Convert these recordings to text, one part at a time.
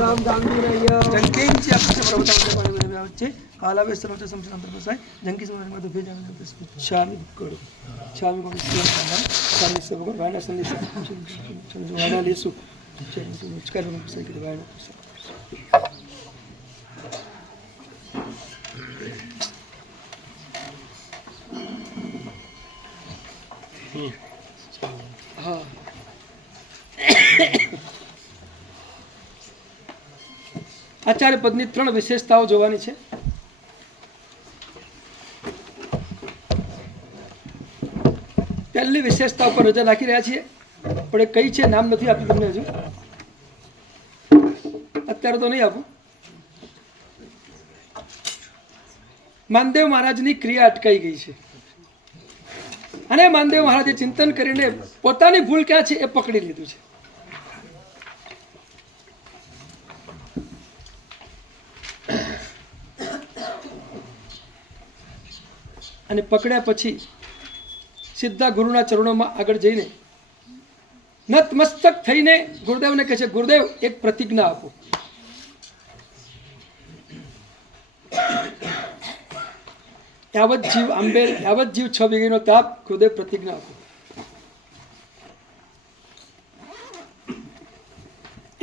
राम गांधीरय जंकेंची अक्षर प्रवता पाणी कालावे सर्वच संशयांतर बसाय जंकी समाजमध्ये भेज आम्ही शामी करू शामी कोण शामी सब वाणा संदेश वाणा लेसू चेंज कर वाणा हाँ आचार्य पदनी 3 विशेषताओं જોવાની છે। પહેલી વિશેષતા ઉપર નજર રાખી રહ્યા છીએ, પણ એ કઈ છે નામ નથી આપ્યું તમને, હજુ અત્યારે તો નહીં આપું। માનદેવ મહારાજની ક્રિયા અટકાઈ ગઈ છે અને માનદેવ મહારાજે ચિંતન કરીને પોતાની ભૂલ ક્યાં છે એ પકડી લીધું છે। અને પકડ્યા પછી સીધા ગુરુના ચરણોમાં આગળ જઈને નતમસ્તક થઈને ગુરુદેવને કહે છે, ગુરુદેવ એક પ્રતિજ્ઞા આપો। યાવત જીવ આંબેલ યાવત જીવ 6 વીઘીનો તાપ, ગુરુદેવ પ્રતિજ્ઞા આપો।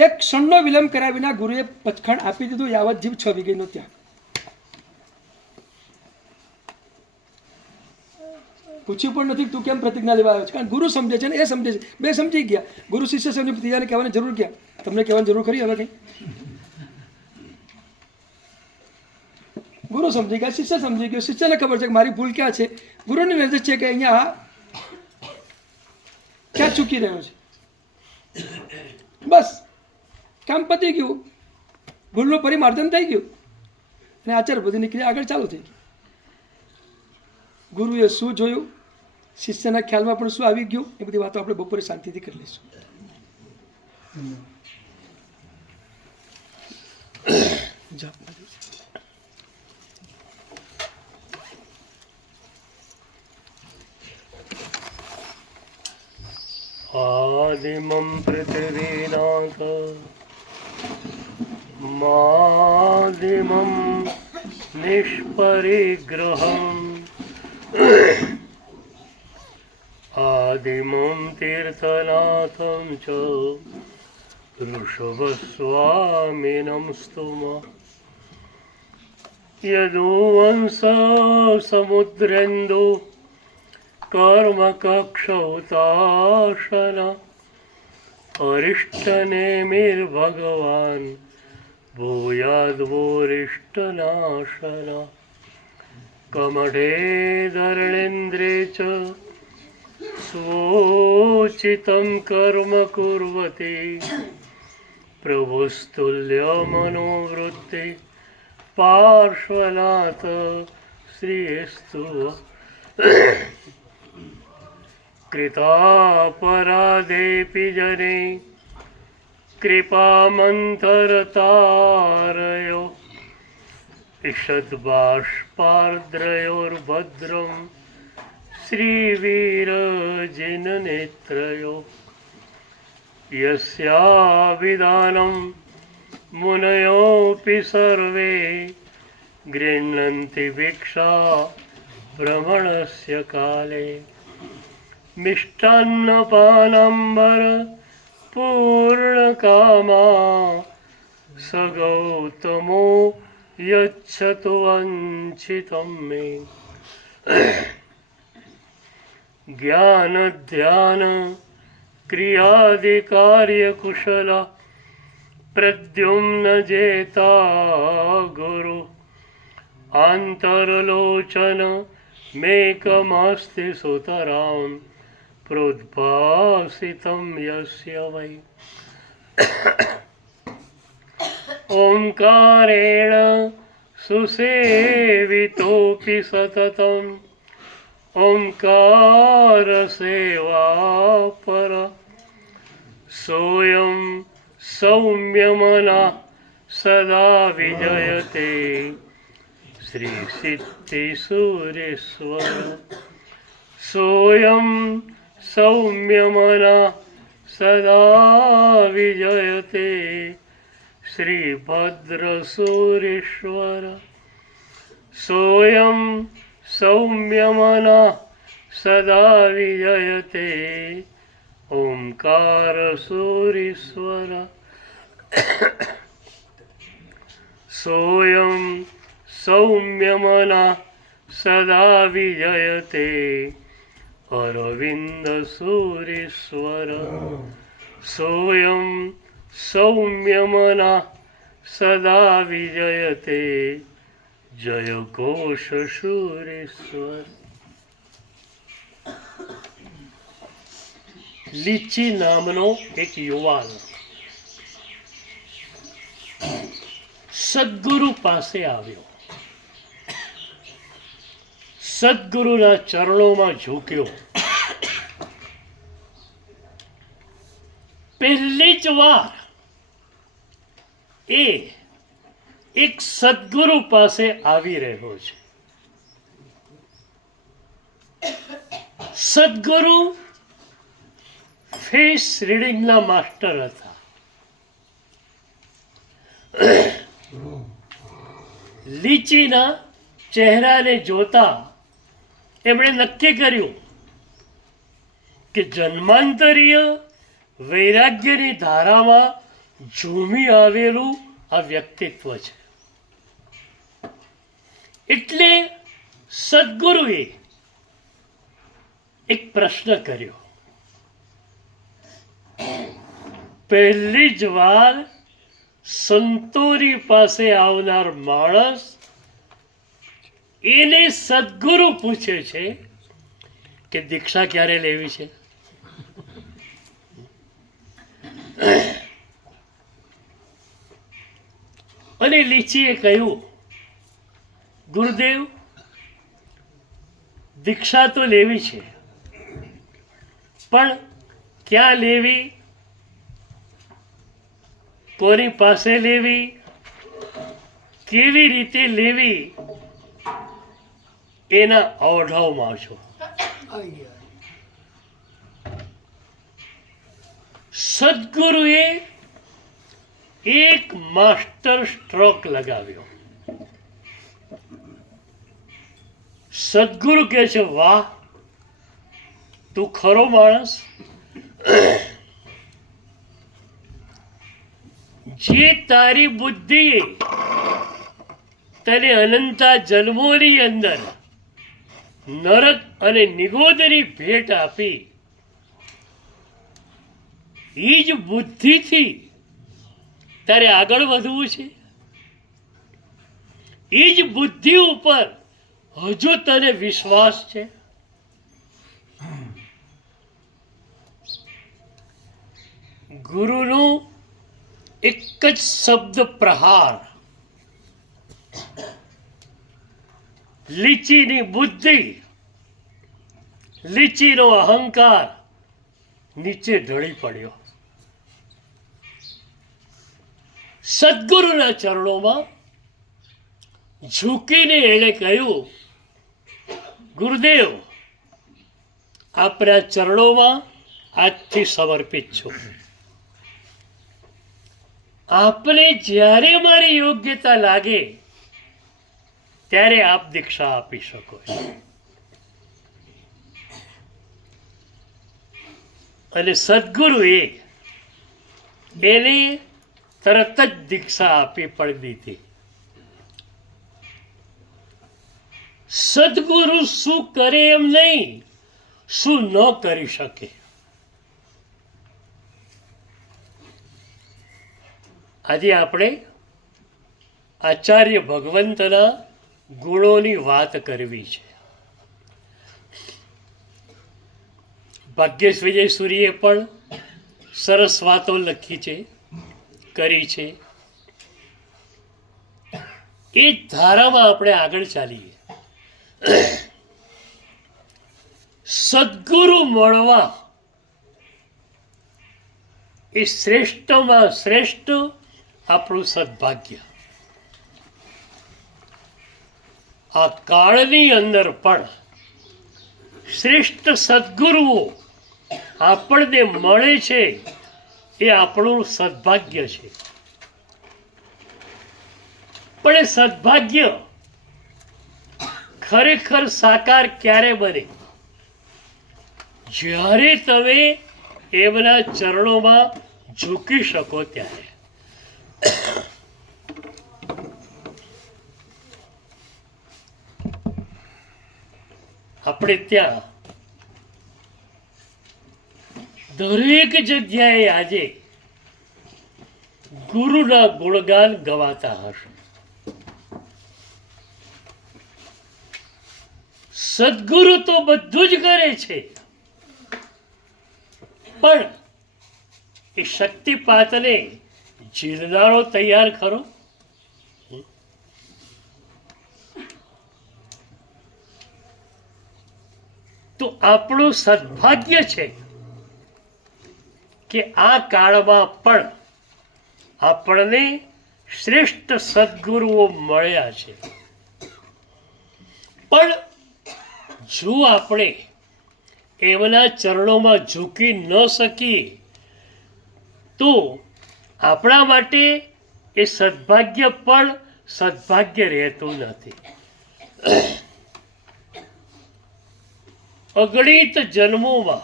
એક ક્ષણનો વિલંબ કર્યા વિના ગુરુએ પચખાણ આપી દીધું, યાવત જીવ 6 વીઘીનો ત્યાગ। પૂછ્યું પણ નથી તું કેમ પ્રતિજ્ઞા લેવા આવ્યો છે, કારણ ગુરુ સમજે છે ને એ સમજે છે, બે સમજી ગયા। ગુરુ શિષ્ય સમજી ત્રીજાને કહેવાની જરૂર ક્યાં, તમને કહેવાની જરૂર ખરી હવે કંઈ? ગુરુ સમજી ગયા, શિષ્ય સમજી ગયો, શિષ્યને ખબર છે કે મારી ભૂલ ક્યાં છે, ગુરુની નજર છે કે અહીંયા ક્યાં ચૂકી રહ્યો છે, બસ કામ પતી ગયું, ભૂલનું પરિમાર્જન થઈ ગયું અને આચાર્ય પદની ક્રિયા આગળ ચાલુ થઈ ગઈ। ગુરુએ શું જોયું, શિષ્યના ખ્યાલમાં પણ શું આવી ગયું, એ બધી વાતો આપણે બપોરે શાંતિથી કરી લઈશું। आदिमं पृथिवीनाथ मादिमं निष्परिग्रहम् आदिमं तीर्थनाथं च ऋषभस्वामिनं स्तुमः यदुवंस समुद्रेन्दु कर्मकक्षौताशन अरिष्टनेमिर्भगवान् भूयाद्वोरिष्टनाशन कमठे धरणेन्द्रे च स्वोचितं कर्म कुर्वते प्रभुस्तुल्यमनोवृत्ति पार्श्वनाथ श्रीस्तु कृतापराधेऽपि जने कृपामन्तरतारयो ईषद्बाष्पार्द्रयोर्भद्रं श्रीवीरजिननेत्रयो यस्याविधानं मुनयोऽपि सर्वे गृह्णन्ति भिक्षा भ्रमणस्य काले मिष्टान्नपानाम्बर पूर्णकामा स गौतमो यच्छतु वञ्चितं मे ज्ञान ध्यान क्रियादिकार्यकुशल प्रद्युम्न जेता गुरु आन्तरलोचन मेकमस्ति सुतरां प्रोद्भासितं यस्य वै ओंकारेण सुसेवितोऽपि सततम् ओंकार सेवा पर सोऽयं सौम्यमना सदा विजयते श्रीसिद्धिसूरेश्वर सोऽयं सौम्यमना सदा विजयते श्रीभद्रसूरीश्वर सोऽयं सौम्यमनः सदा विजयते ओंकारसूरीश्वर सोऽयं सौम्यमनः सदा विजयते अरविन्दसूरीश्वर सोऽयं सौम्यमनः सदा विजयते जयघोषसूरीश्वर. લીચી નામનો એક યુવાન સદગુરુ પાસે આવ્યો, સદગુરુના ચરણોમાં ઝૂક્યો. પહેલી જ વાર એ એક સદગુરુ પાસે આવી રહ્યો છે. સદગુરુ ફેસ રીડિંગના માસ્ટર હતા. લીચીના ચહેરાને જોતા એમણે નક્કી કર્યું કે જન્માંતરીય વૈરાગ્યની ધારામાં ઝૂમી આવેલું આ વ્યક્તિત્વ છે. એટલે સદગુરુએ એક પ્રશ્ન કર્યો. પહેલી જ વાર સંતોરી પાસે આવનાર માણસ એને સદગુરુ પૂછે છે કે દીક્ષા ક્યારે લેવી છે. અને લીચીએ કહ્યું, ગુરુદેવ, દીક્ષા તો લેવી છે, પણ ક્યાં લેવી, કોની પાસે લેવી, કેવી રીતે લેવી, એના અવઢવમાં છો. સદગુરુએ એક માસ્ટર સ્ટ્રોક લગાવ્યો. સદગુરુ કહે છે, વાહ, તું ખરો માણસ. જે તારી બુદ્ધિએ તને અનંતા જન્મોની અંદર નરક અને નિગોદની ભેટ આપી, એ જ બુદ્ધિથી તારે આગળ વધવું છે. એ જ બુદ્ધિ ઉપર હજુ તને વિશ્વાસ છે. ગુરુનું એક જ શબ્દ પ્રહાર લીચીની બુદ્ધિ, લીચીનો અહંકાર નીચે ઢળી પડ્યો. સદગુરુના ચરણોમાં ઝૂકીને એણે કહ્યું, ગુરુદેવ, આપના ચરણોમાં આજથી સમર્પિત છું. આપને જ્યારે મારી યોગ્યતા લાગે ત્યારે આપ દીક્ષા આપી શકો છો. અને સદગુરુએ એને તરત જ દીક્ષા આપી પણ દીધી. સદગુરુ શું કરે એમ નહીં, શું ન કરી શકે. આજે આપણે આચાર્ય ભગવંતના ગુણોની વાત કરવી છે. ભાગ્યેશ વિજય સૂરીએ પણ સરસ વાતો લખી છે, કરી છે. એ ધારામાં આપણે આગળ ચાલીએ. સદગુરુ મળવા એ શ્રેષ્ઠમાં શ્રેષ્ઠ આપણું સદભાગ્ય. આ કાળની અંદર પણ શ્રેષ્ઠ સદગુરુઓ આપણને મળે છે, એ આપણું સદભાગ્ય છે. પણ એ સદભાગ્ય ખરેખર સાકાર ક્યારે બને? જ્યારે તમે એમના ચરણોમાં ઝૂકી શકો ત્યારે. આપણે ત્યાં દરેક જગ્યાએ આજે ગુરુના ગુણગાન ગવાતા હશે. સદગુરુ તો બધું જ કરે છે, પણ એ શક્તિપાતને ઝીલનારો તૈયાર ખરો? તો આપણું સદભાગ્ય છે કે આ કાળમાં પણ આપણને શ્રેષ્ઠ સદગુરુઓ મળ્યા છે. પણ જો આપણે એમના ચરણોમાં ઝૂકી ન શકીએ તો આપણા માટે એ સદભાગ્ય પણ સદભાગ્ય રહેતું નથી. અગણિત જન્મોમાં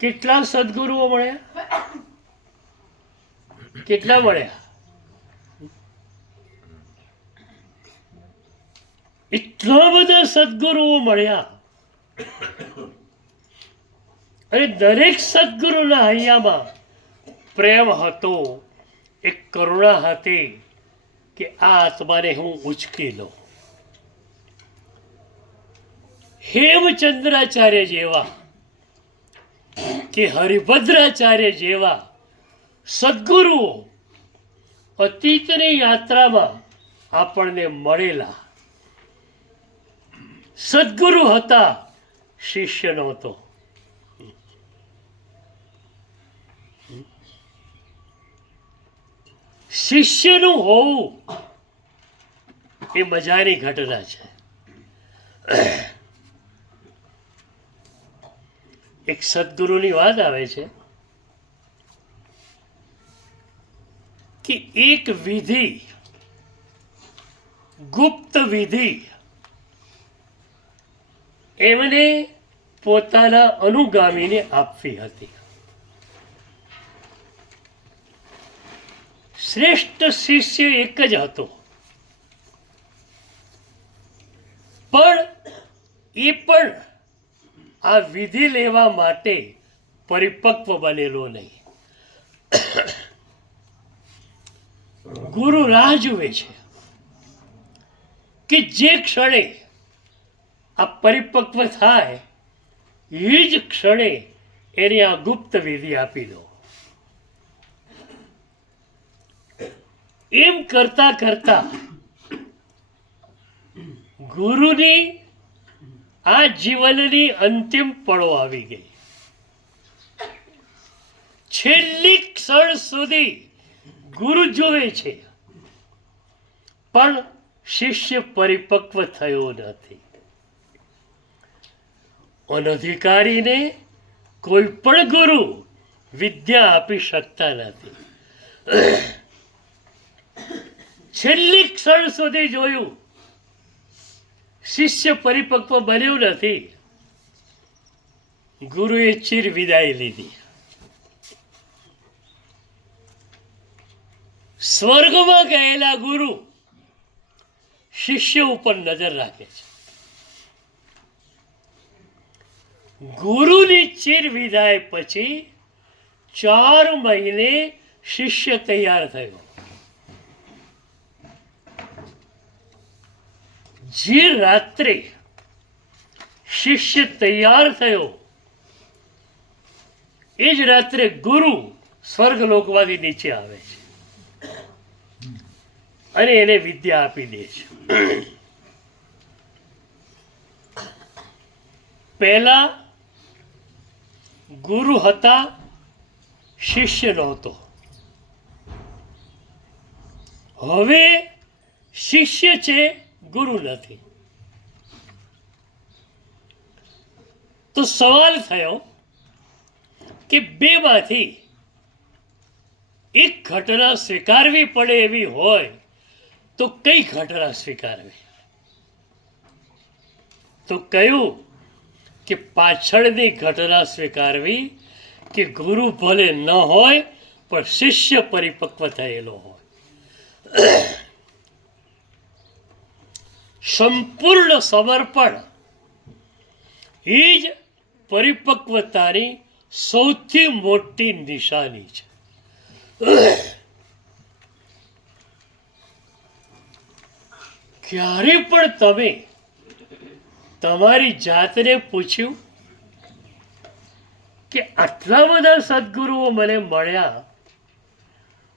કેટલા સદગુરુઓ મળ્યા? કેટલા મળ્યા? એટલા બધા સદગુરુઓ મળ્યા, અને દરેક સદગુરુના હૈયામાં પ્રેમ હતો, એક કરુણા હતી કે આ આત્માને હું ઉચકી લઉં. હેમચંદ્રાચાર્ય જેવા કે હરિભદ્રાચાર્ય જેવા સદગુરુઓ અતીતની યાત્રામાં આપણને મળેલા. સદગુરુ હતા, શિષ્ય નહોતો. શિષ્યનું હોવું એ મજાની ઘટના છે. એક સદગુરુની વાત આવે છે કે એક વિધિ, ગુપ્ત વિધિ એમને પોતાના અનુગામીને આપવી હતી. શ્રેષ્ઠ શિષ્ય એક જ હતો, પણ એ પણ આ વિધિ લેવા માટે પરિપક્વ બનેલો નહીં. ગુરુ રાહ જુએ છે કે જે ક્ષણે આ પરિપક્વ થાય એ જ ક્ષણે એની આ ગુપ્ત વિધિ આપી દો. એમ કરતા કરતા ગુરુની આ જીવનની અંતિમ પળો આવી ગઈ. છેલ્લી ક્ષણ સુધી ગુરુ જોવે છે, પણ શિષ્ય પરિપક્વ થયો નથી. અનધિકારીને કોઈ પણ ગુરુ વિદ્યા આપી શકતા નથી. છેલ્લી ક્ષણ સુધી જોયું, શિષ્ય પરિપક્વ બન્યું નથી. ગુરુએ ચીર વિદાય લીધી. સ્વર્ગમાં ગયેલા ગુરુ શિષ્ય ઉપર નજર રાખે છે. ગુરુની ચીર વિદાય પછી 4 મહિને શિષ્ય તૈયાર થયો. જે રાત્રે શિષ્ય તૈયાર થયો એ જ રાત્રે ગુરુ સ્વર્ગલોકમાંથી નીચે આવે છે અને એને વિદ્યા આપી દે છે. પહેલા ગુરુ હતા, શિષ્ય નહોતો. હવે શિષ્ય છે, ગુરુ નથી. તો સવાલ થયો કે બેમાંથી એક ઘટના સ્વીકારવી પડે એવી હોય તો કઈ ઘટના સ્વીકારવી? તો કહ્યું કે પાછળની ઘટના સ્વીકારવી કે ગુરુ ભલે ન હોય પણ શિષ્ય પરિપક્વ થયેલો હોય. સંપૂર્ણ સમર્પણ એ જ પરિપક્વતાની સૌથી મોટી નિશાની છે. ક્યારે પણ તમે તમારી જાતને પૂછ્યું કે આટલા બધા સદગુરુઓ મને મળ્યા,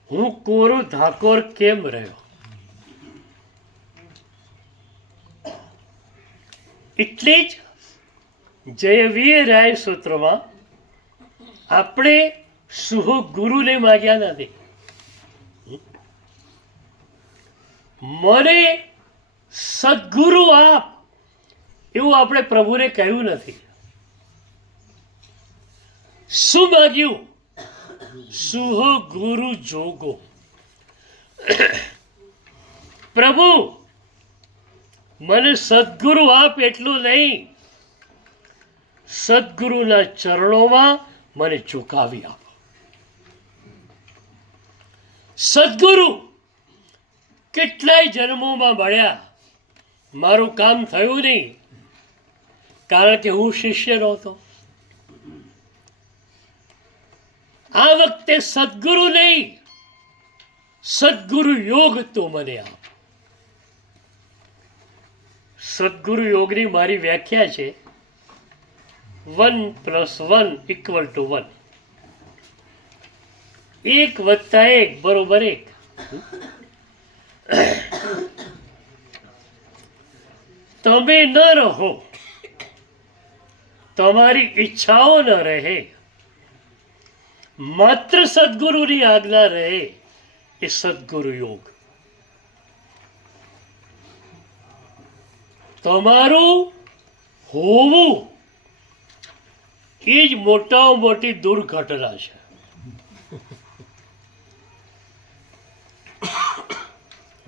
હું કોરો ધાકોર કેમ રહ્યો? એટલે જ જયવીર રાય સૂત્રમાં આપણે સુહો ગુરુને માગ્યા નથી. મને સદગુરુ આપ એવું આપણે પ્રભુને કહ્યું નથી. શું માગ્યું? સુહો ગુરુ જોગો. પ્રભુ મને સદગુરુ આપ એટલું નહીં, સદગુરુના ચરણોમાં મને ઝુકાવી આપો. સદગુરુ કેટલાય જન્મોમાં મળ્યા, મારું કામ થયું નહીં, કારણ કે હું શિષ્ય નહોતો. આ વખતે સદગુરુ નહીં, સદગુરુ યોગ તો મને આપ. સદગુરુ યોગની મારી વ્યાખ્યા છે 1 + 1 = 1. 1 + 1 = 1. તમે ન રહો, તમારી ઈચ્છાઓ ન રહે, માત્ર સદગુરુની આજ્ઞા રહે, એ સદગુરુ યોગ. તમારું હોવું એ જ મોટામાં મોટી દુર્ઘટના છે.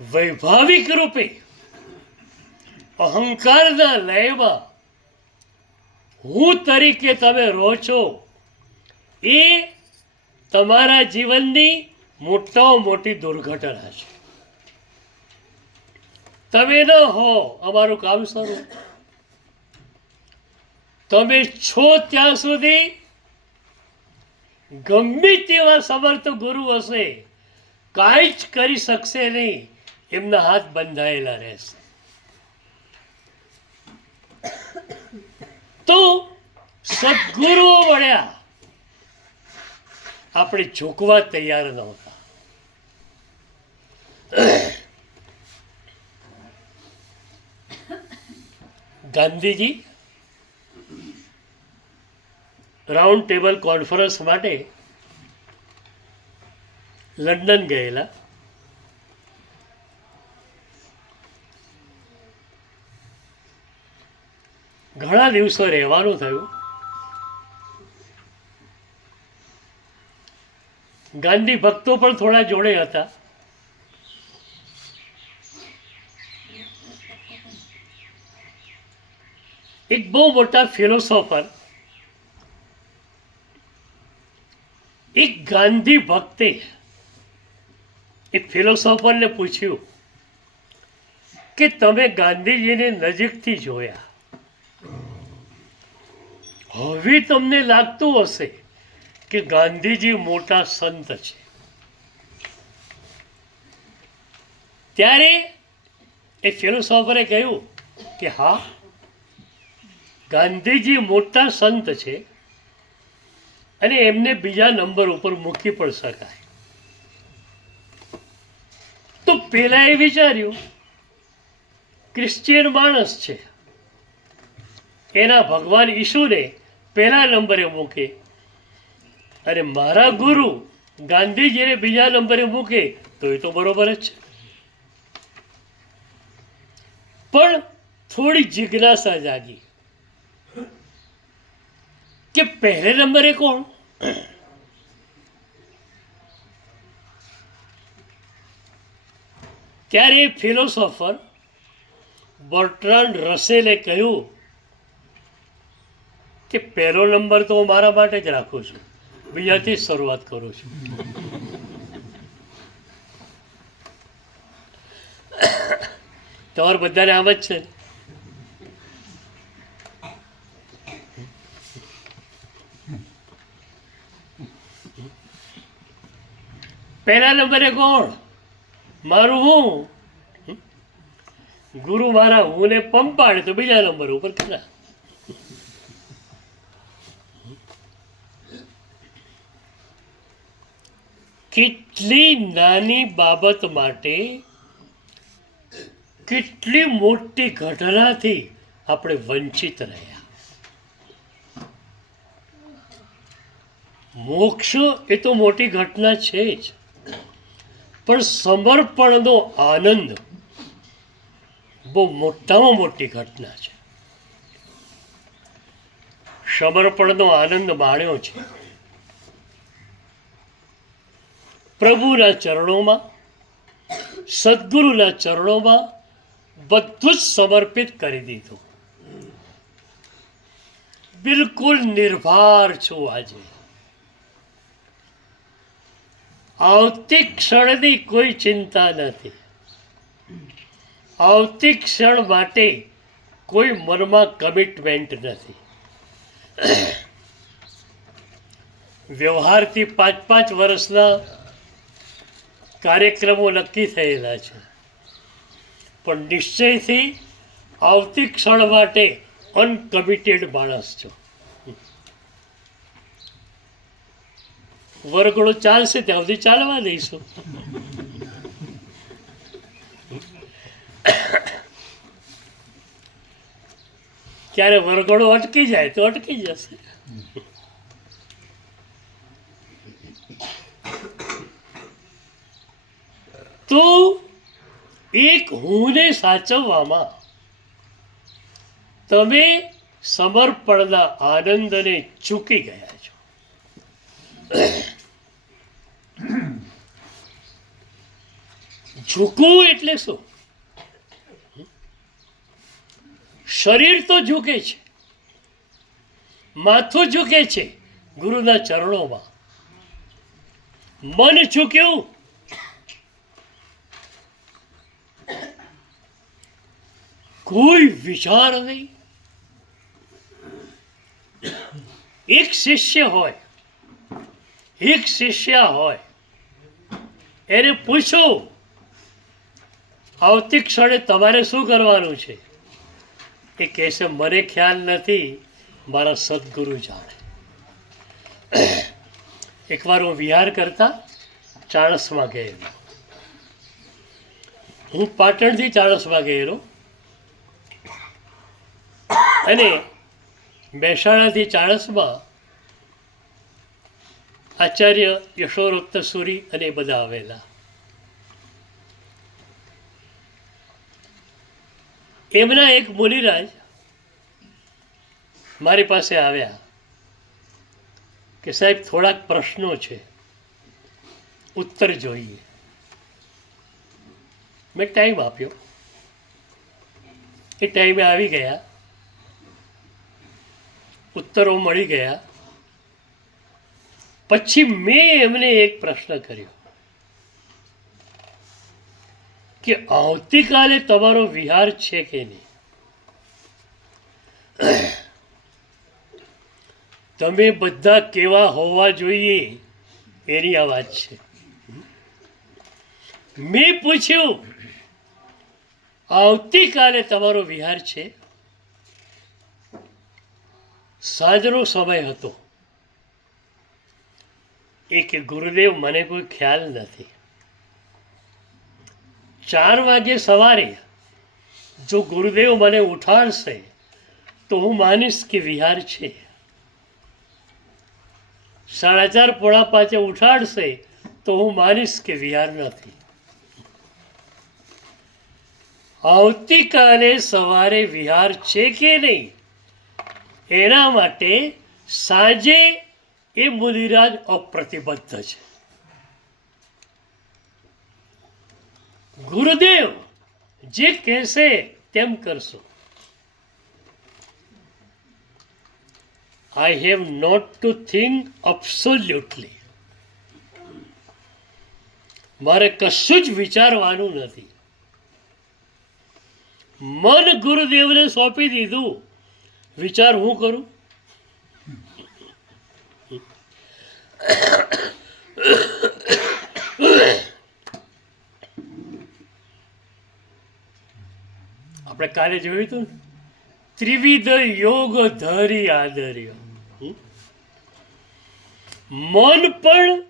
વૈભાવિક રૂપે અહંકારના લયમાં હું તરીકે તમે રહો છો, એ તમારા જીવનની મોટામાં મોટી દુર્ઘટના છે. તમે ન હો, અમારું કામ શરૂ. તમે છો ત્યાં સુધી ગમે તેવા સમર્થ ગુરુ હશે, કાંઈ જ કરી શકશે નહીં, એમના હાથ બંધાયેલા રહેશે. તો સદગુરુઓ મળ્યા, આપણે ઝૂકવા તૈયાર નહોતા. ગાંધીજી રાઉન્ડ ટેબલ કોન્ફરન્સ માટે લંડન ગયેલા. ઘણા દિવસો રહેવાનું થયું. ગાંધી ભક્તો પણ થોડા જોડે હતા. એક બહુ મોટા ફિલોસોફર, એક ગાંધી ભક્તે એ ફિલોસોફરને પૂછ્યું કે તમે ગાંધીજીને નજીકથી જોયા, હવે તમને લાગતું હશે કે ગાંધીજી મોટા સંત છે. ત્યારે એ ફિલોસોફરે કહ્યું કે હા, ગાંધીજી મોટા સંત છે અને એમને બીજા નંબર ઉપર મૂકી પણ શકાય. તો પેલા એ વિચાર્યું, ક્રિશ્ચિયન માણસ છે, એના ભગવાન ઈશુને પહેલા નંબરે મૂકે અને મારા ગુરુ ગાંધીજીને બીજા નંબરે મૂકે તો એ તો બરોબર જ છે. પણ થોડી જિજ્ઞાસા જાગી કે પહેલે નંબરે કોણ? ત્યારે ફિલોસોફર બર્ટ્રાન્ડ રસેલે કહ્યું કે પહેલો નંબર તો હું મારા માટે જ રાખું છું, બીજાથી જ શરૂઆત કરું છું. તમારે બધાને આમ જ છે. પહેલા નંબરે કોણ? મારું હું. ગુરુ મારા હું ને પંપાડે તો બીજા નંબર ઉપર ખરા. કેટલી નાની બાબત માટે કેટલી મોટી ઘટનાથી આપણે વંચિત રહ્યા. મોક્ષ એ તો મોટી ઘટના છે જ, પણ સમર્પણનો આનંદ બહુ મોટામાં મોટી ઘટના છે. સમર્પણનો આનંદ માણ્યો છે. પ્રભુના ચરણોમાં, સદગુરુના ચરણોમાં બધું જ સમર્પિત કરી દીધું. બિલકુલ નિર્ભાર છું આજે. આવતી ક્ષણની કોઈ ચિંતા નથી. આવતી ક્ષણ માટે કોઈ મનમાં કમિટમેન્ટ નથી. વ્યવહારથી 5-5 વર્ષના કાર્યક્રમો નક્કી થયેલા છે, પણ નિશ્ચયથી આવતી ક્ષણ માટે અનકમિટેડ માણસ છો. વરઘોડો ચાલશે ત્યાં સુધી ચાલવા દઈશું. ક્યારે વરઘોડો અટકી જાય તો અટકી જશે. તો એક હુંને સાચવવામાં તમે સમર્પણના આનંદને ચૂકી ગયા છો. ઝૂકવું એટલે શું? શરીર તો ઝૂકે છે, માથું ઝૂકે છે ગુરુના ચરણોમાં. મન ઝૂક્યું. કોઈ વિચાર નહીં. એક શિષ્ય હોય, એક શિષ્યા હોય, એને પૂછો આવતી ક્ષણે તમારે શું કરવાનું છે? એ કહેશે મને ખ્યાલ નથી, મારા સદગુરુ જાણે. એકવાર હું વિહાર કરતા ચાણસમાં ગયેલો. હું પાટણથી ચાણસમાં ગયેલો અને મહેસાણાથી ચાણસમાં આચાર્ય યશોરક્ત સુરી અને બધા આવેલા. એમના એક મુનિરાજ મારી પાસે આવ્યા કે સાહેબ થોડાક પ્રશ્નો છે, ઉત્તર જોઈએ. મેં ટાઈમ આપ્યો. એ ટાઈમે આવી ગયા, ઉત્તરો મળી ગયા. પછી મેં એમને એક પ્રશ્ન કર્યો કે આવતીકાલે તમારો વિહાર છે કે નહીં? તમે બધા કેવા હોવા જોઈએ એની આ વાત છે. મેં પૂછ્યું આવતીકાલે તમારો વિહાર છે? સાંજનો સમય હતો. એ કે ગુરુદેવ મને કોઈ ખ્યાલ નથી. 4 વાગે સવારે જો ગુરુદેવ મને ઉઠાડશે તો હું માનીશ કે વિહાર છે. 4:30 પોણા 5 ઉઠાડશે તો હું માનીશ કે વિહાર નથી. આવતીકાલે સવારે વિહાર છે કે નહીં એના માટે સાંજે એ મુનિરાજ અપ્રતિબદ્ધ છે. ગુરુદેવ જે કહેશે તેમ કરશો. I have not to think absolutely. મારે કશું જ વિચારવાનું નથી. મન ગુરુદેવને સોંપી દીધું, વિચાર હું કરું? આપણે કાલે જોયું હતું ને, ત્રિવિધ યોગ ધરી આદર્ય. મન પણ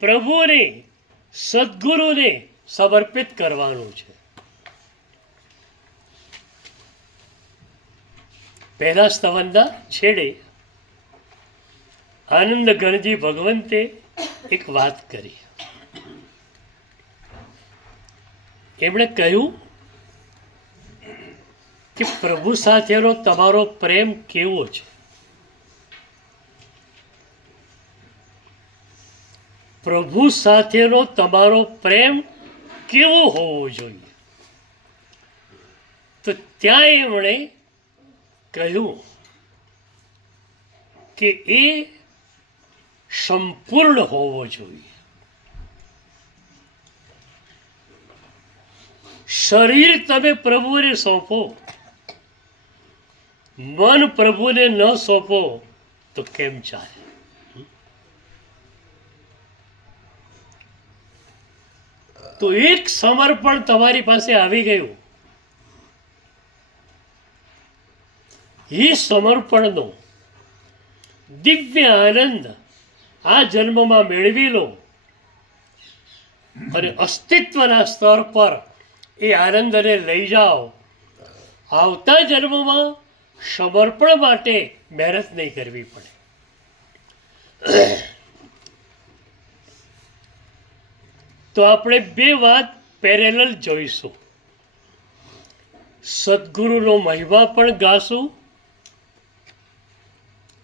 પ્રભુને, સદગુરુને સમર્પિત કરવાનું છે. પહેલા સ્તવનના છેડે આનંદ ગણજી ભગવંતે એક વાત કરી. એમણે કહ્યું કે પ્રભુ સાથેનો તમારો પ્રેમ કેવો છે? પ્રભુ સાથેનો તમારો પ્રેમ કેવો હોવો જોઈએ? તો ત્યાં એમણે કહ્યું કે એ સંપૂર્ણ હોવો જોઈએ. શરીર તમે પ્રભુને સોંપો, મન પ્રભુને ન સોંપો તો કેમ ચાલે? તો એક સમર્પણ તમારી પાસે આવી ગયું. એ સમર્પણનો દિવ્ય આનંદ આ જન્મમાં મેળવી લો અને અસ્તિત્વના સ્તર પર એ આનંદને લઈ જાઓ. આવતા જન્મમાં સમર્પણ માટે મહેનત નહીં કરવી પડે. તો આપણે બે વાત પેરેલલ જોઈશું. સદગુરુનો મહિમા પણ ગાશું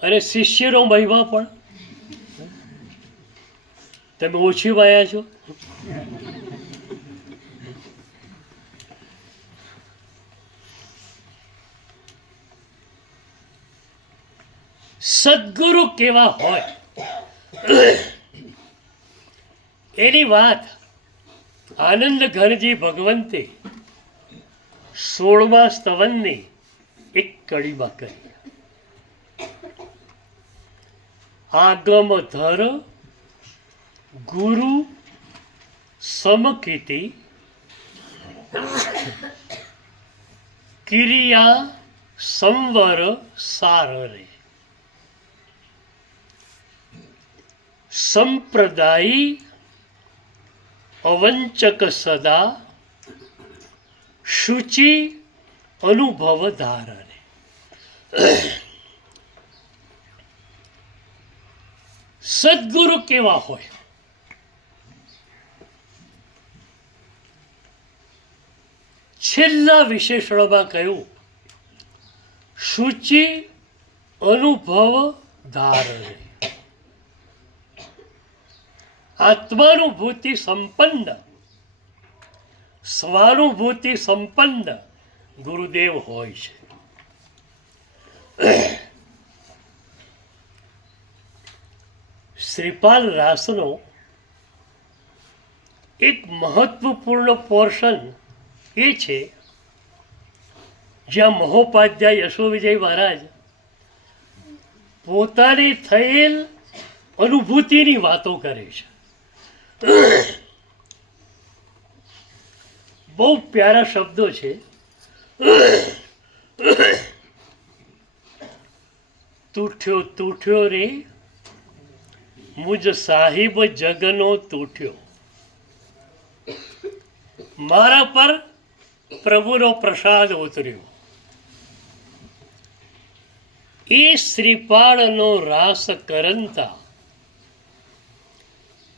અને શિષ્યનો મહિમા પણ. તમે ઓછી વાયા છો. સદગુરુ કેવા હોય એની વાત આનંદ ઘનજી ભગવંતે 16મા સ્તવનની એક કડીમાં કરી. આગમ ધર ગુરુ સમકીતિ કિરિયા સંવર સારરે સંપ્રદાયી અવંચક સદા શુચિ અનુભવ ધારણે. સદગુરુ કેવા હોય? છેલ્લા વિશેષણમાં કહ્યું શુચિ અનુભવ ધારણે. આત્માનુભૂતિ સંપન્ન, સ્વાનુભૂતિ સંપન્ન ગુરુદેવ હોય છે. શ્રીપાલ રાસનો એક મહત્વપૂર્ણ પોર્શન એ છે જ્યાં મહોપાધ્યાય યશોવિજય મહારાજ પોતાની થયેલ અનુભૂતિની વાતો કરે છે. બહુ પ્યારા શબ્દો છે. તૂઠ્યો તૂઠ્યો રે મુજ સાહિબ જગનો તૂઠ્યો. મારા પર પ્રભુનો પ્રસાદ ઉતર્યો. એ શ્રીપાળનો રાસ કરંતા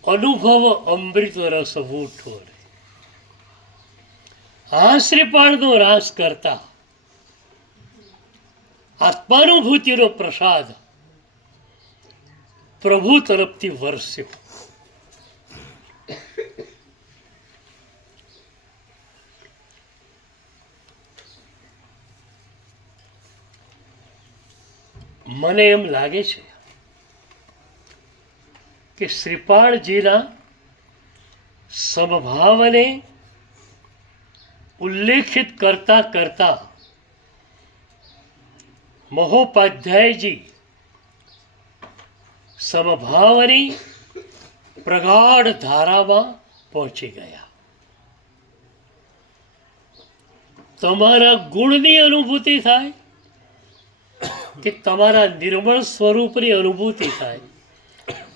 અનુભવ અમૃત રસ વૂઠો રે. આ શ્રીપાળનો રાસ કરતા આત્માનુભૂતિનો પ્રસાદ પ્રભુ તરફથી વરસ્યો. મને એમ લાગે છે કે શ્રીપાળજીના સમભાવને ઉલ્લેખિત કરતા કરતા મહોપાધ્યાયજી સમભાવની પ્રગાઢ ધારામાં પહોંચી ગયા. તમારા ગુણની અનુભૂતિ થાય કે તમારા નિર્મળ સ્વરૂપની અનુભૂતિ થાય,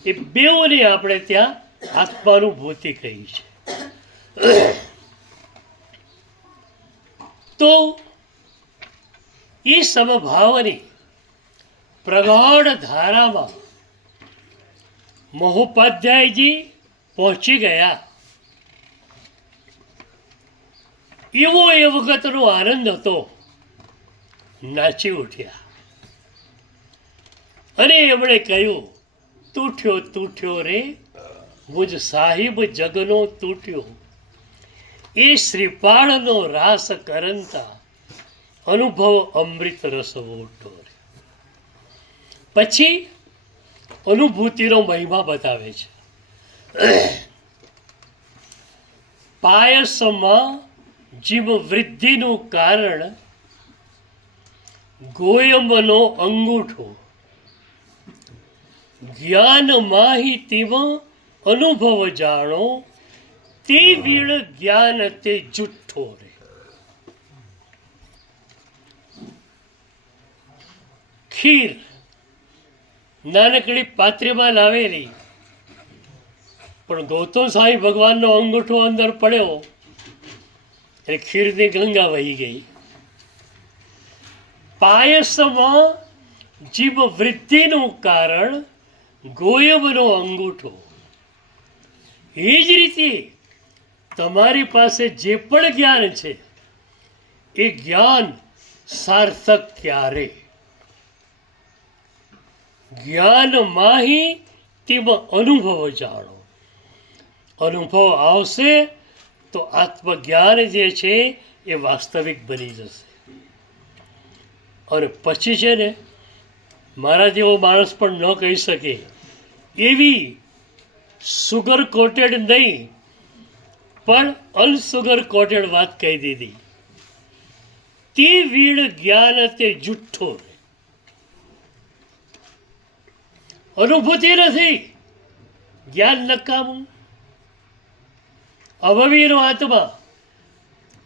એ બેઉને આપણે ત્યાં આત્માનુભૂતિ કહી છે. તો એ સમભાવની પ્રગાઢ ધારામાં મહોપાધ્યાયજી પહોંચી ગયા. એવો એ વખતનો આનંદ હતો, નાચી ઉઠ્યા અને એમણે કહ્યું, તૂટ્યો તૂટ્યો રે મુજ સાહિબ જગનો તૂટ્યો, એ શ્રીપાળનો રાસ કરંતા અનુભવ અમૃત રસ વોટો. પછી અનુભૂતિનો મહિમા બતાવે છે. પાયસમાં જીવ વૃદ્ધિનું કારણ ગોયમનો અંગૂઠો, જ્ઞાન માહિતીમાં અનુભવ જાણો, તે વીણ જ્ઞાન તે જુઠ્ઠો રે. ખીર નાનકડી પાત્રીમાં લાવેલી, પણ ગૌતમ સ્વામી ભગવાનનો અંગૂઠો અંદર પડ્યો એટલે ખીરની ગંગા વહી ગઈ. પાયસમાં જીવ વૃદ્ધિનું કારણ ગોયમનો અંગૂઠો. એ જ રીતે તમારી પાસે જે પણ જ્ઞાન છે એ જ્ઞાન સાર્થક ક્યારે? જ્ઞાન માહી તેમાં અનુભવ જાણો. અનુભવ આવશે તો આત્મજ્ઞાન જે છે એ વાસ્તવિક બની જશે. અને પછી છે ને, મારા જેવો માણસ પણ ન કહી શકે એવી સુગર કોટેડ નહીં પણ અનસુગર કોટેડ વાત કહી દીધી. તે વીણ જ્ઞાન તે જુઠ્ઠો. અનુભૂતિ નથી, જ્ઞાન નકામું. અભવીનો આત્મા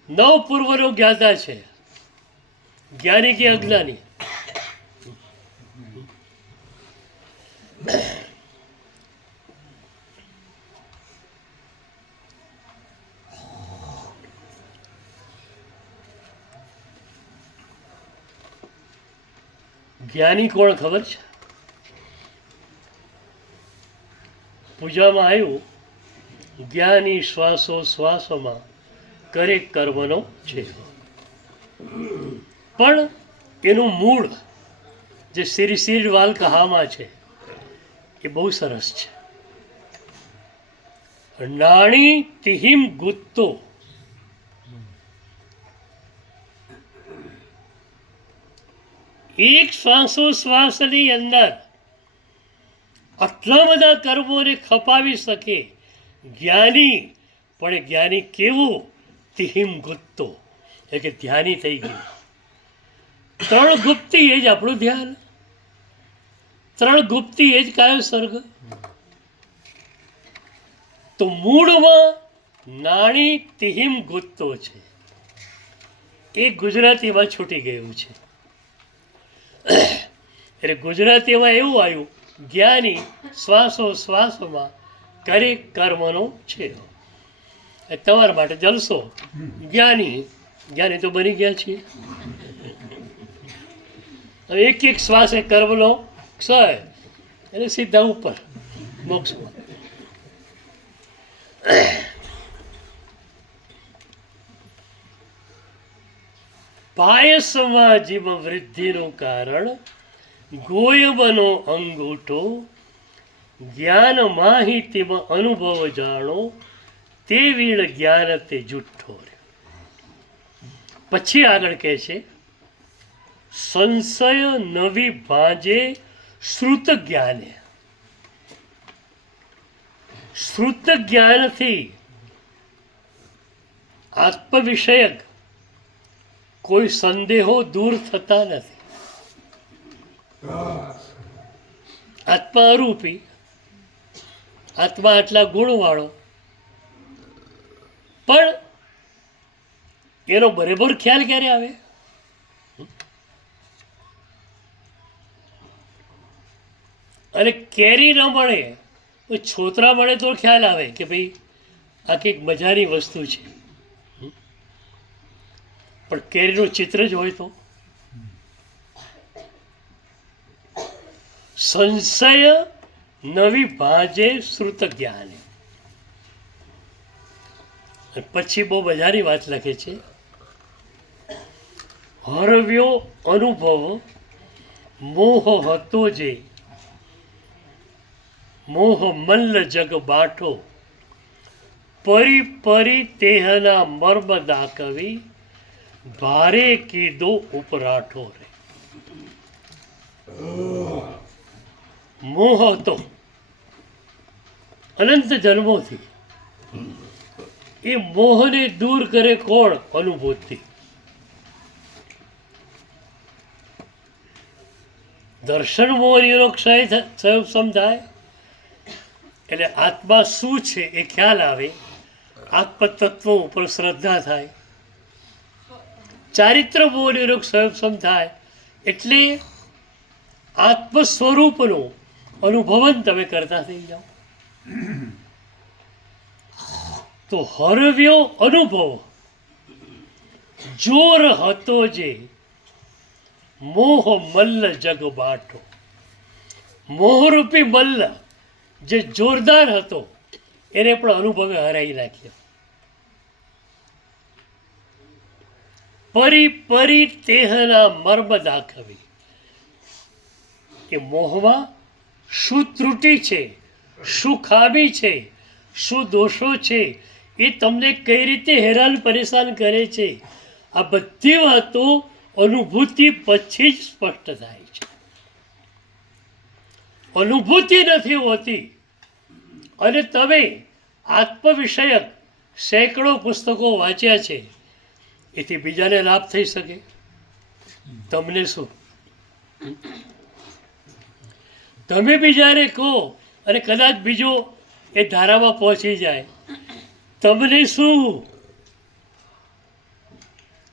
નવ પૂર્વનો જ્ઞાતા છે, જ્ઞાની કે અજ્ઞાની. જ્ઞાની કોણ ખબર છે? પૂજામાં આવ્યું, જ્ઞાની શ્વાસો શ્વાસોમાં કરે કર્મનો છે. પણ એનું મૂળ જે શિર વાલ કહામાં છે એ બહુ સરસ છે. નાણી તિહિમ ગુત્તો, એક શ્વાસોશ્વાસની અંદર આટલા બધા કર્મોને ખપાવી શકે જ્ઞાની. પણ જ્ઞાની કેવું? તિહિમ ગુપ્તો, એટલે કે ધ્યાની થઈ ગયું. 3 ગુપ્તી એ જ આપણું ધ્યાન, 3 ગુપ્તી એ જ કાયો સર્ગ. તો મૂળમાં નાણી તિહિમ ગુપ્તો છે, એ ગુજરાતીમાં છૂટી ગયું છે. એટલે ગુજરાતીમાં એવું આવ્યું, જ્ઞાની શ્વાસો શ્વાસોમાં કરે કર્મનો છે. તમારા માટે જલસો. જ્ઞાની તો બની ગયા છીએ. હવે એક એક શ્વાસે કર્મનો ક્ષય, એટલે સીધા ઉપર મોક્ષમાં. પાયસમાં જીવ વૃદ્ધિનું કારણ ગોયબનો અંગૂઠો, જ્ઞાન માહિતીમાં અનુભવ જાણો, તે વીણ જ્ઞાન તે જુઠ્ઠો. પછી આગળ કહે છે, સંશય નવી ભાંજે શ્રુત જ્ઞાને. શ્રુત જ્ઞાનથી આત્મવિષયક કોઈ સંદેહો દૂર થતા નથી. આત્મા અરૂપી, આત્મા આટલા ગુણવાળો, પણ એનો બરાબર ખ્યાલ ક્યારે આવે? અને કેરી ન મળે તો છોતરા મળે તો ખ્યાલ આવે કે ભાઈ આ કંઈક મજાની વસ્તુ છે. પણ કેરીનું ચિત્ર જ હોય તો સંશય નવી ભાંજે શ્રુત જ્ઞાન. પછી બહુ મજાની વાત લખે છે, હરવ્યો અનુભવ મોહ હતો જે, મોહ મલ્લ જગ બાઠો, પરી પરી તેહના મર્મ દાકવી, ભારે કીધો ઉપરાઠો રે. મોહ હતો અનંત જન્મોથી, એ મોહને દૂર કરે કોણ? અનુભૂતિ. દર્શન મોહનીનો ક્ષય સમજાય એટલે આત્મા શું છે એ ખ્યાલ આવે, આત્મતત્વ ઉપર શ્રદ્ધા થાય. ચારિત્ર મોહનીનો ક્ષય થાય એટલે આત્મ સ્વરૂપનું અનુભવન તમે કરતા થઈ જાઓ. તો હરવ્યો અનુભવ જોર હતો જે, મોહ મલ્લ જગ બાઠો. મોહરૂપી મલ્લ જે જોરદાર હતો એને પણ અનુભવે હરાઈ નાખ્યો. પરી પરી તેહના મર્મ દાખવી. કે મોહમાં શું ત્રુટિ છે, શું ખામી છે, શું દોષો છે, એ તમને કઈ રીતે હેરાન પરેશાન કરે છે, આ બધી વાતો અનુભૂતિ પછી જ સ્પષ્ટ થાય છે. અનુભૂતિ નથી હોતી અને તમે આત્મવિષયક સેંકડો પુસ્તકો વાંચ્યા છે, એથી બીજાને લાભ થઈ શકે? તમને શું? તમે બીજાને કહો અને કદાચ બીજો એ ધારામાં પહોંચી જાય, તમને શું?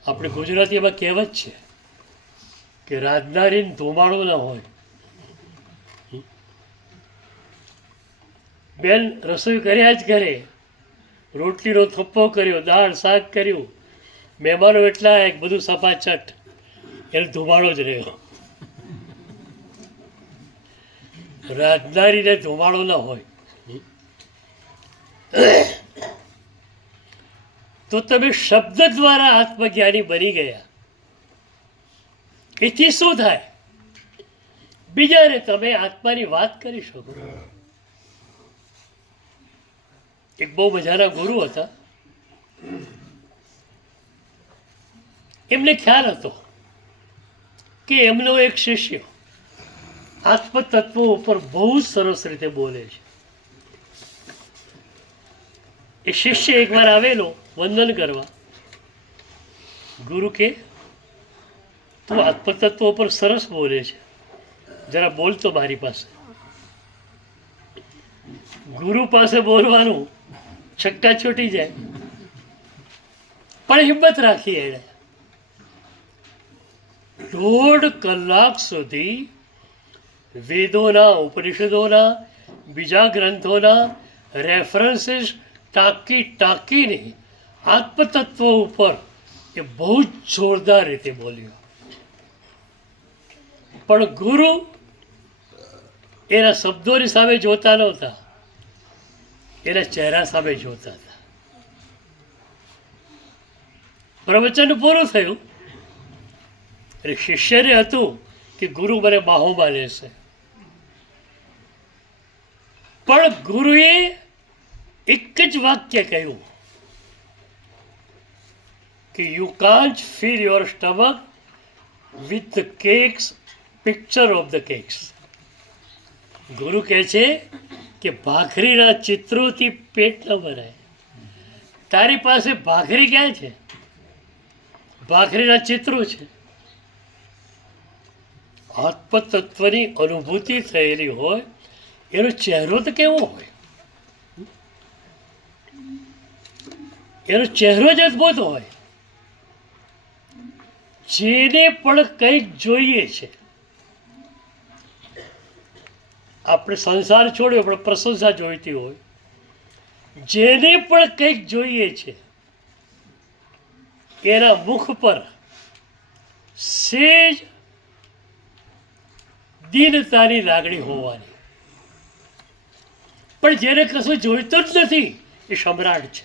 આપણે ગુજરાતીમાં કહેવત છે કે રાંધનારીને ધુમાડો ના હોય. બેન રસોઈ કર્યા જ કરે, રોટલીનો થપ્પો કર્યો, દાળ શાક કર્યું, મહેમાનો એટલા એક બધું સપાચટ, એને ધુમાડો જ રહ્યો. રાંધનારીને ધુમાડો ના હોય તો તમે શબ્દ દ્વારા આત્મજ્ઞાની બની ગયા. એથી શું થાય? બીજાને તમે આત્માની વાત કરી શકો. એક બહુ મજાના ગુરુ હતા, એમને ખ્યાલ હતો કે એમનો એક શિષ્ય આત્મતત્વો ઉપર બહુ જ સરસ રીતે બોલે છે. એ શિષ્ય એકવાર આવેલો વંદન કરવા. ગુરુ કે તું આત્મતત્વો ઉપર સરસ બોલે છે, જરા બોલતો મારી પાસે. ગુરુ પાસે બોલવાનું છક્કા છૂટી જાય, પણ હિંમત રાખી એણે. 1.5 કલાક સુધી વેદોના, ઉપનિષદોના, બીજા ગ્રંથોના રેફરન્સીસ ટાંકીને આત્મતત્વ ઉપર એ બહુ જ જોરદાર રીતે બોલ્યો. પણ ગુરુ એના શબ્દોની સામે જોતા નહોતા, એના ચહેરા સામે જોતા હતા. પ્રવચન પૂરું થયું એટલે શિષ્યને હતું કે ગુરુ મને બાહોમાં લેશે, પણ ગુરુએ એક જ વાક્ય કહ્યું કે you can't feel your stomach with the cakes, picture of the cakes. ગુરુ કહે છે કે ભાખરીના ચિત્રોથી પેટ ન ભરાય. તારી પાસે ભાખરી ક્યાં છે? ભાખરીના ચિત્રો છે. આત્મતત્વની અનુભૂતિ થયેલી હોય એનો ચહેરો તો કેવો હોય? એનો ચહેરો જ અદભુત હોય. જેને પણ કંઈક જોઈએ છે, આપણે સંસાર છોડ્યો પણ પ્રશંસા જોઈતી હોય, જેને પણ કંઈક જોઈએ છે એના મુખ પર સેજ દીનતાની લાગણી હોવાની. પણ જેને કશું જોઈતું જ નથી એ સમ્રાટ છે.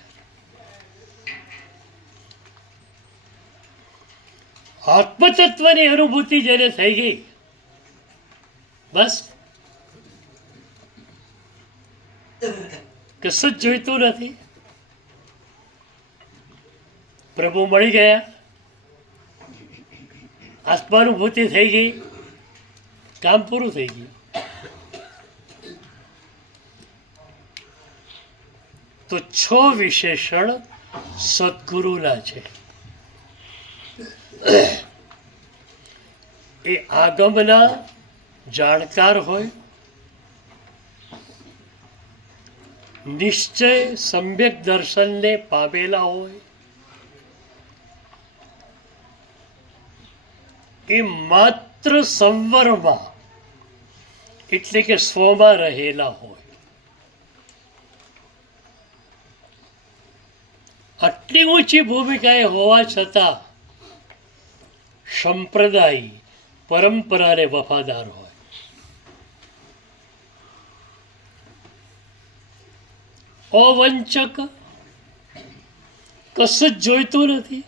આત્મતત્વની અનુભૂતિ જેને થઈ ગઈ, બસ કશું જ જોઈતું નથી. પ્રભુ મળી ગયા, આત્માનુભૂતિ થઈ ગઈ, કામ પૂરું થઈ ગયું. તો 6 વિશેષણ સદગુરુના છે. એ આગમના જાણકાર હોય, નિશ્ચય સમ્યક દર્શનને પામેલા હોય, એ માત્ર સંવરમાં એટલે કે સ્વમાં રહેલા હોય. આટલી ઊંચી ભૂમિકાએ હોવા છતાં સંપ્રદાય પરંપરાને વફાદાર હોય. અવંચક, કશું જ જોઈતું નથી.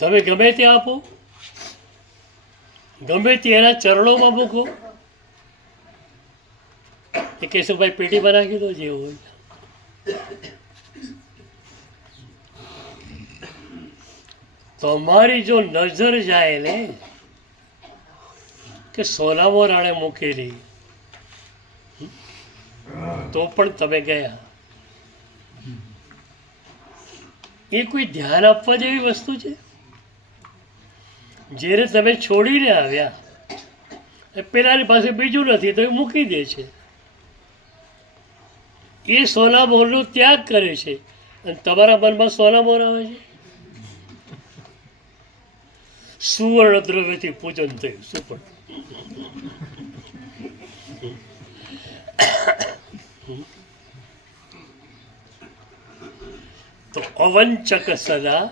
તમે ગમે તે આપો, ગમે તે એના ચરણોમાં મૂકો, એ કહેશું ભાઈ પેટીમાં નાખી દો જે હોય. તમારી જો નજર જાય ને કે સોના મોરાણે મૂકેલી, તો પણ તમે ગયા. એ કોઈ ધ્યાન આપવા જેવી વસ્તુ છે? જ્યારે તમે છોડીને આવ્યા, પેલાની પાસે બીજું નથી તો એ મૂકી દે છે. એ સોના મોરનો ત્યાગ કરે છે અને તમારા મનમાં સોના મોર આવે છે. સુવર્ણ દ્રવ્યથી પૂજન થયું. શું પણ તો અવંચક સદા,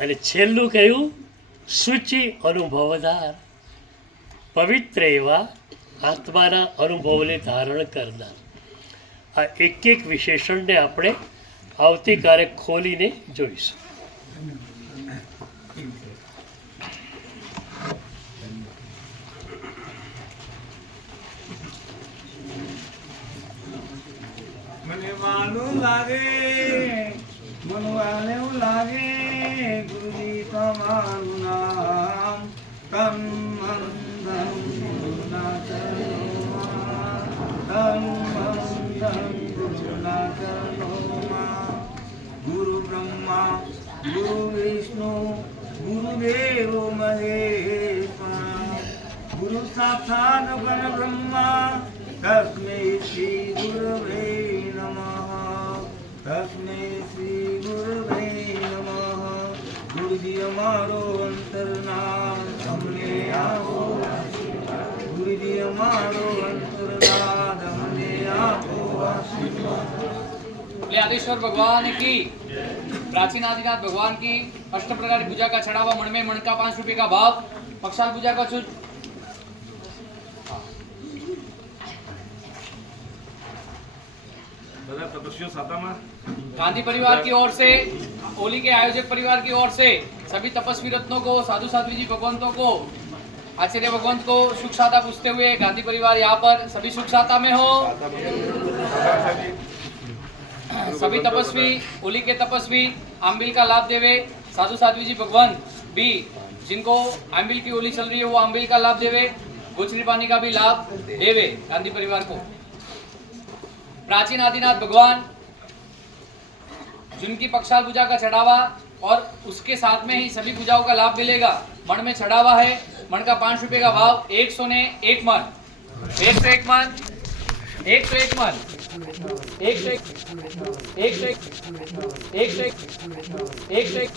અને છેલ્લું કહ્યું શુચિ અનુભવદાર, પવિત્ર એવા આત્માના અનુભવને ધારણ કરનાર. આ એક એક વિશેષણને આપણે આવતીકાલે ખોલીને જોઈશું. મને વાલું લાગે, મને વાલું લાગે ગુરુજી તમારું નામ. તન મન ધન ગુરુના ચરણોમાં, તન મન ધન ગુરુના ચરણોમાં. ગુરુ બ્રહ્મા ગુરુ વિષ્ણુ ગુરુદેવ મહેશ્વર, ગુરુ સાક્ષાત પરબ્રહ્મા તસ્મૈ શ્રી ગુરવે નમઃ. તસ્મૈ શ્રી ગુરવે નમઃ. ગુરુજી અમારો અંતરનામ અમને આપો, ગુરુજી અમારો અંતરનાદ અમને આપો આશીર્વાદ. बोले आदेश्वर भगवान की, प्राचीन आदिनाथ भगवान की, अष्ट प्रकार की पूजा का चढ़ावा मण में मण का 5 रुपए का भाव, पक्षाल पूजा का चुन गांधी परिवार की ओर से, होली के आयोजक परिवार की ओर से सभी तपस्वी रत्नों को, साधु साध्वी जी भगवंतों को, आचार्य भगवंत को सुख साता पूछते हुए गांधी परिवार यहाँ पर सभी सुख साता में हो. सभी तपस्वी होली के तपस्वी आंबिल का लाभ देवे। साधु साध्वी जी भगवान भी जिनको आंबिल की होली चल रही है वो आंबिल का लाभ देवे। गोचरी पानी का भी लाभ देवे गांधी परिवार को। प्राचीन आदिनाथ भगवान जिनकी पक्षाल पूजा का चढ़ावा और उसके साथ में ही सभी पूजाओं का लाभ मिलेगा। मण में चढ़ावा है, मण का 5 रुपए का भाव, 101 मन, 101 मन, 101 मन, 101, 101, 101, 101,